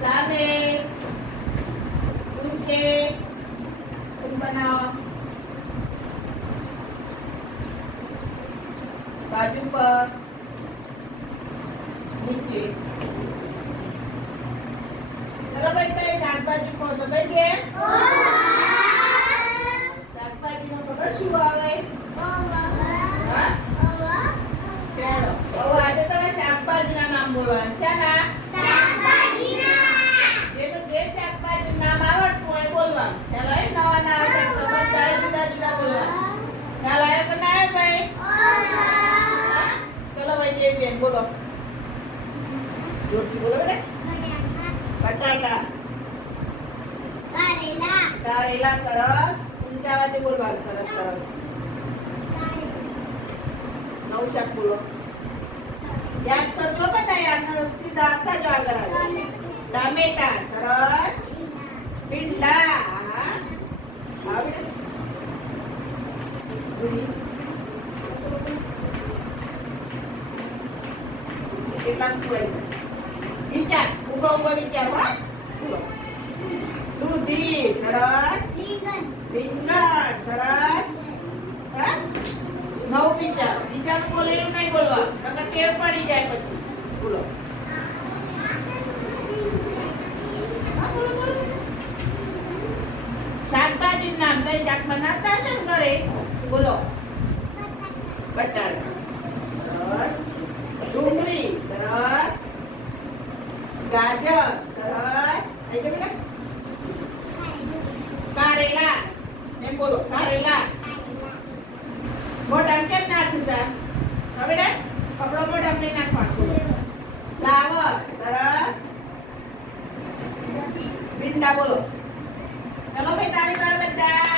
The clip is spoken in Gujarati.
સામે ઊંચે બનાવો बाजू पर नीचे चलो भाई पे શાકભાજી ખોસો બેઠે શાકભાજી નો ખબર શું આવે હા ચાલો હવે આજે તમે શાકભાજીના નામ બોલવાના છે ના શાકભાજીના જેનું જે શાકભાજીનું નામ આવડતું હોય બોલવાનું ચાલો એ નવા નવા શબ્દો બધા જુદા જુદા બોલવાના ચાલો આયો કે ના આયો ભાઈ બેન બોલો જોરથી બોલો બેટા બટાટા કારેલા કારેલા સરસ ઊંચા અવાજે બોલવાનું સરસ સરસ નવ શાક બોલો યાદ કરજો બધા યાદ સીધા આપતા જો આગળ આવે ટામેટા સરસ ભીંડા આવે વિચાર ઉભા ઉભા વિચાર દૂધી સરસ રીંગણ સરસ નવ વિચાર વિચારનું બોલે એવું નહીં બોલવા નકર ટેવ પડી જાય પછી બોલો શાકભાજીનું નામ તો શાક બનાવતા હશે ને ઘરે બોલો બટાટા સરસ ડુંગળી સરસ ગાજર સરસ આઈ ગયું બેટા કારેલા એમ બોલો કારેલા મોઢામ કેમ નાખ્યું સા હવે બેટા કપડો મોઢામ નહીં નાખવાનું ફ્લાવર સરસ ભીંડા બોલો ચલો ભાઈ તાળી પાડો બધા